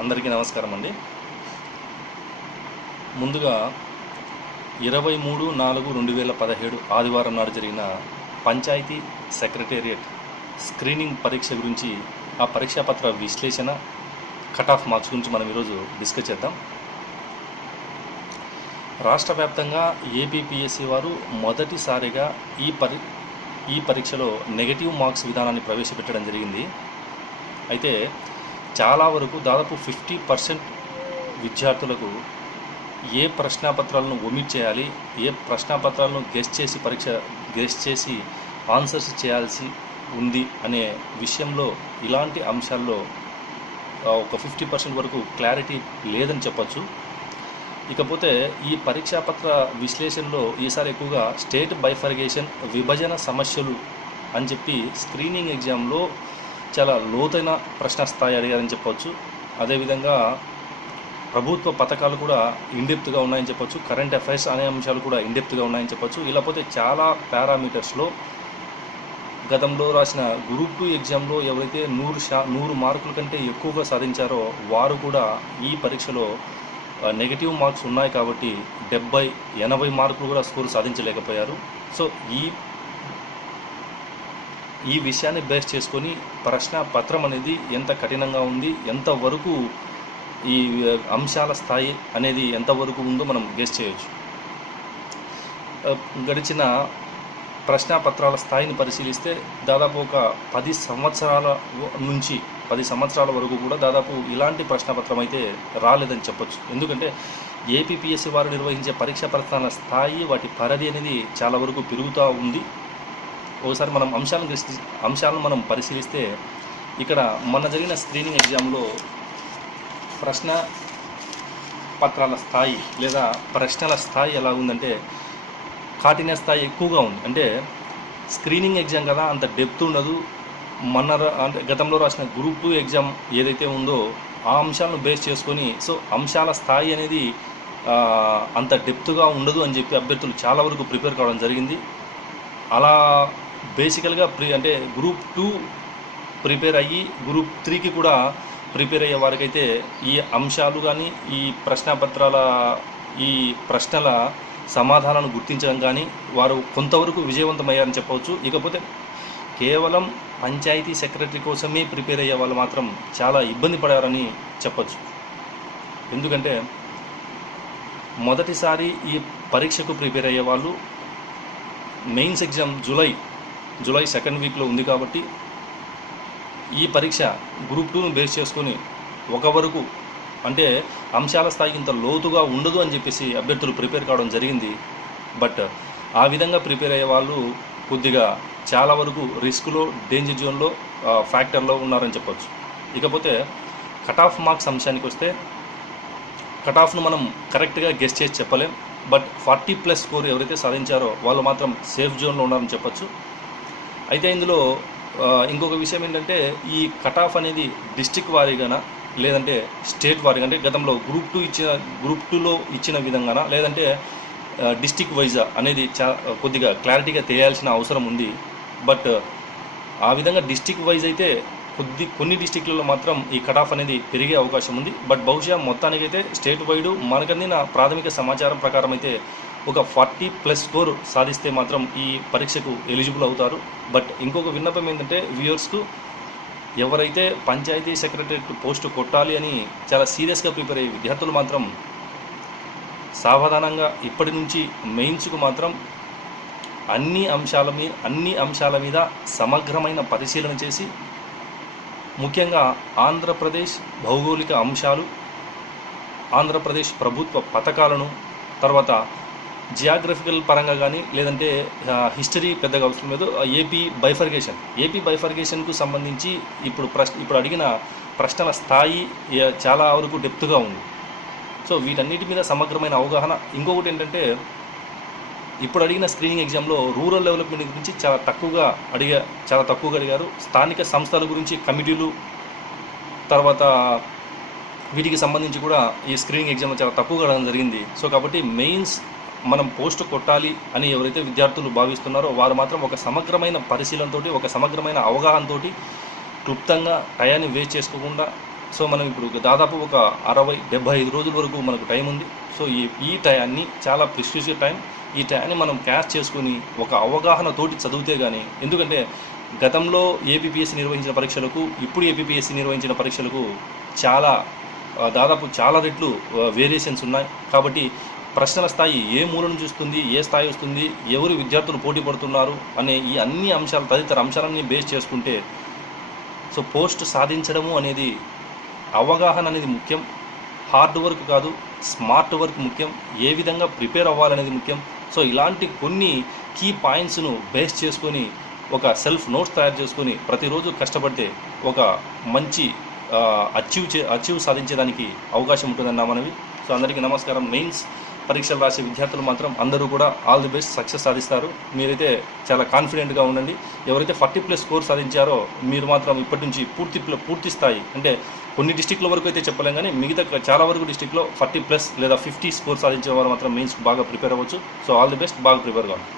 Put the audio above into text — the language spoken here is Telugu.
అందరికీ నమస్కారం అండి. ముందుగా 23/4/2017 ఆదివారం నాడు జరిగిన పంచాయతీ సెక్రటేరియట్ స్క్రీనింగ్ పరీక్ష గురించి, ఆ పరీక్షా పత్ర విశ్లేషణ, కట్ ఆఫ్ మార్క్స్ గురించి మనం ఈరోజు డిస్కస్ చేద్దాం. రాష్ట్ర వ్యాప్తంగా ఏపీపీఎస్సీ వారు మొదటిసారిగా ఈ పరీక్షలో నెగటివ్ మార్క్స్ విధానాన్ని ప్రవేశపెట్టడం జరిగింది. అయితే చాలా వరకు దాదాపు 50% విద్యార్థులకు ఏ ప్రశ్నాపత్రాలను ఒమిట్ చేయాలి, ఏ ప్రశ్నాపత్రాలను గెస్ చేసి ఆన్సర్స్ చేయాల్సి ఉంది అనే విషయంలో, ఇలాంటి అంశాల్లో ఒక 50% వరకు క్లారిటీ లేదని చెప్పచ్చు. ఇకపోతే ఈ పరీక్షాపత్ర విశ్లేషణలో ఈసారి ఎక్కువగా స్టేట్ బైఫర్గేషన్, విభజన సమస్యలు అని చెప్పి స్క్రీనింగ్ ఎగ్జామ్లో చాలా లోతైన ప్రశ్న స్థాయి అడిగారని చెప్పవచ్చు. అదేవిధంగా ప్రభుత్వ పథకాలు కూడా ఇన్డెప్త్గా ఉన్నాయని చెప్పొచ్చు. కరెంట్ అఫైర్స్ అనే అంశాలు కూడా ఇన్డెప్త్గా ఉన్నాయని చెప్పొచ్చు. ఇలా పోతే చాలా పారామీటర్స్లో గతంలో రాసిన గ్రూప్ 2 ఎగ్జామ్లో ఎవరైతే 100 మార్కుల కంటే ఎక్కువగా సాధించారో వారు కూడా ఈ పరీక్షలో నెగిటివ్ మార్క్స్ ఉన్నాయి కాబట్టి 70-80 మార్కులు కూడా స్కోర్ సాధించలేకపోయారు. సో ఈ విషయాన్ని బేస్ చేసుకొని ప్రశ్న పత్రం అనేది ఎంత కఠినంగా ఉంది, ఎంతవరకు ఈ అంశాల స్థాయి అనేది ఎంతవరకు ఉందో మనం గెస్ చేయొచ్చు. గడిచిన ప్రశ్నాపత్రాల స్థాయిని పరిశీలిస్తే దాదాపు ఒక 10 సంవత్సరాల వరకు కూడా దాదాపు ఇలాంటి ప్రశ్నాపత్రం అయితే రాలేదని చెప్పొచ్చు. ఎందుకంటే ఏపీపీఎస్సీ వారు నిర్వహించే పరీక్షా పత్రాల స్థాయి, వాటి పరిధి అనేది చాలా వరకు పెరుగుతూ ఉంది. ఒకసారి మనం అంశాలను మనం పరిశీలిస్తే, ఇక్కడ మొన్న జరిగిన స్క్రీనింగ్ ఎగ్జామ్లో ప్రశ్న పత్రాల స్థాయి లేదా ప్రశ్నల స్థాయి ఎలా ఉందంటే కాఠిన్య స్థాయి ఎక్కువగా ఉంది. అంటే స్క్రీనింగ్ ఎగ్జామ్ కదా, అంత డెప్త్ ఉండదు. అంటే గతంలో రాసిన గ్రూప్ 2 ఎగ్జామ్ ఏదైతే ఉందో ఆ అంశాలను బేస్ చేసుకొని, సో అంశాల స్థాయి అనేది అంత డెప్త్గా ఉండదు అని చెప్పి అభ్యర్థులు చాలా వరకు ప్రిపేర్ కావడం జరిగింది. అలా బేసికల్గా అంటే గ్రూప్ 2 ప్రిపేర్ అయ్యి గ్రూప్ 3కి కూడా ప్రిపేర్ అయ్యే వారికైతే ఈ అంశాలు కానీ, ఈ ప్రశ్నల సమాధానాలను గుర్తించడం కానీ వారు కొంతవరకు విజయవంతమయ్యారని చెప్పవచ్చు. ఇకపోతే కేవలం పంచాయతీ సెక్రటరీ కోసమే ప్రిపేర్ అయ్యే వాళ్ళు మాత్రం చాలా ఇబ్బంది పడారని చెప్పచ్చు. ఎందుకంటే మొదటిసారి ఈ పరీక్షకు ప్రిపేర్ అయ్యే వాళ్ళు మెయిన్స్ ఎగ్జామ్ జూలై 2nd వీక్లో ఉంది కాబట్టి ఈ పరీక్ష గ్రూప్ 2ను బేస్ చేసుకొని ఒక వరకు, అంటే అంశాల స్థాయి ఇంత లోతుగా ఉండదు అని చెప్పేసి అభ్యర్థులు ప్రిపేర్ కావడం జరిగింది. బట్ ఆ విధంగా ప్రిపేర్ అయ్యే వాళ్ళు కొద్దిగా చాలా వరకు రిస్క్లో, డేంజర్ జోన్లో, ఫ్యాక్టర్లో ఉన్నారని చెప్పొచ్చు. ఇకపోతే కట్ ఆఫ్ మార్క్స్ అంశానికి వస్తే, కట్ ఆఫ్ను మనం కరెక్ట్గా గెస్ చేసి చెప్పలేం. బట్ 40+ స్కోర్ ఎవరైతే సాధించారో వాళ్ళు మాత్రం సేఫ్ జోన్లో ఉన్నారని చెప్పొచ్చు. అయితే ఇందులో ఇంకొక విషయం ఏంటంటే, ఈ కట్ ఆఫ్ అనేది డిస్టిక్ వారీగానా లేదంటే స్టేట్ వారీగా, అంటే గతంలో గ్రూప్ 2లో ఇచ్చిన విధంగానా లేదంటే డిస్టిక్ వైజా అనేది కొద్దిగా క్లారిటీగా తెలియాల్సిన అవసరం ఉంది. బట్ ఆ విధంగా డిస్టిక్ వైజ్ అయితే కొన్ని డిస్టిక్లలో మాత్రం ఈ కట్ ఆఫ్ అనేది పెరిగే అవకాశం ఉంది. బట్ బహుశా మొత్తానికైతే స్టేట్ వైడ్ మనకందిన ప్రాథమిక సమాచారం ప్రకారం అయితే ఒక 40+ స్కోర్ సాధిస్తే మాత్రం ఈ పరీక్షకు ఎలిజిబుల్ అవుతారు. బట్ ఇంకొక విన్నపం ఏంటంటే, వ్యూయర్స్కు ఎవరైతే పంచాయతీ సెక్రటరీ పోస్టు కొట్టాలి అని చాలా సీరియస్గా ప్రిపేర్ అయ్యే విద్యార్థులు మాత్రం సావధానంగా ఇప్పటి నుంచి మెయిన్స్కు మాత్రం అన్ని అంశాల మీద సమగ్రమైన పరిశీలన చేసి, ముఖ్యంగా ఆంధ్రప్రదేశ్ భౌగోళిక అంశాలు, ఆంధ్రప్రదేశ్ ప్రభుత్వ పథకాలను, తర్వాత జియోగ్రఫికల్ పరంగా కానీ లేదంటే హిస్టరీ పెద్దగా అవసరం లేదు, ఏపీ బైఫర్గేషన్కు సంబంధించి ఇప్పుడు అడిగిన ప్రశ్నల స్థాయి చాలా వరకు డెప్త్గా ఉంది. సో వీటన్నిటి మీద సమగ్రమైన అవగాహన. ఇంకొకటి ఏంటంటే, ఇప్పుడు అడిగిన స్క్రీనింగ్ ఎగ్జామ్లో రూరల్ డెవలప్మెంట్ గురించి చాలా తక్కువగా అడిగారు. స్థానిక సంస్థల గురించి కమిటీలు, తర్వాత వీటికి సంబంధించి కూడా ఈ స్క్రీనింగ్ ఎగ్జామ్లో చాలా తక్కువగా అడగడం జరిగింది. సో కాబట్టి మెయిన్స్ మనం పోస్టు కొట్టాలి అని ఎవరైతే విద్యార్థులు భావిస్తున్నారో వారు మాత్రం ఒక సమగ్రమైన పరిశీలనతోటి, ఒక సమగ్రమైన అవగాహనతోటి క్లుప్తంగా టయాన్ని వేస్ట్ చేసుకోకుండా సో మనం ఇప్పుడు దాదాపు ఒక 60-75 రోజుల వరకు మనకు టైం ఉంది. సో ఈ టైంని చాలా ప్రెస్టీజియస్ టైం. ఈ టైంని మనం క్యాచ్ చేసుకుని ఒక అవగాహనతోటి చదివితే కానీ, ఎందుకంటే గతంలో ఏపీపీఎస్సీ నిర్వహించిన పరీక్షలకు ఇప్పుడు ఏపీపీఎస్సీ నిర్వహించిన పరీక్షలకు దాదాపు చాలా రెట్లు వేరియేషన్స్ ఉన్నాయి. కాబట్టి ప్రశ్నల స్థాయి ఏ మూల నుంచి వస్తుంది, ఏ స్థాయి వస్తుంది, ఎవరు విద్యార్థులు పోటీ పడుతున్నారు అనే ఈ అన్ని అంశాలు, తదితర అంశాలన్నీ బేస్ చేసుకుంటే సో పోస్ట్ సాధించడము అనేది, అవగాహన అనేది ముఖ్యం. హార్డ్ వర్క్ కాదు, స్మార్ట్ వర్క్ ముఖ్యం. ఏ విధంగా ప్రిపేర్ అవ్వాలనేది ముఖ్యం. సో ఇలాంటి కొన్ని కీ పాయింట్స్ను బేస్ చేసుకొని ఒక సెల్ఫ్ నోట్స్ తయారు చేసుకొని ప్రతిరోజు కష్టపడితే ఒక మంచి అచీవ్ సాధించేదానికి అవకాశం ఉంటుందన్న మనవి. సో అందరికీ నమస్కారం. మెయిన్స్ పరీక్షలు రాసే విద్యార్థులు మాత్రం అందరూ కూడా ఆల్ ది బెస్ట్, సక్సెస్ సాధిస్తారు. మీరైతే చాలా కాన్ఫిడెంట్గా ఉండండి. ఎవరైతే 40+ స్కోర్ సాధించారో మీరు మాత్రం ఇప్పటి నుంచి పూర్తి స్థాయి, అంటే కొన్ని డిస్టిక్ల వరకు అయితే చెప్పలేం కానీ మిగతా చాలా వరకు డిస్టిక్లో 40+ లేదా 50 స్కోర్ సాధించే వారు మాత్రం మెయిన్స్ బాగా ప్రిపేర్ అవ్వచ్చు. సో ఆల్ ది బెస్ట్, బాగా ప్రిపేర్ కావాలి.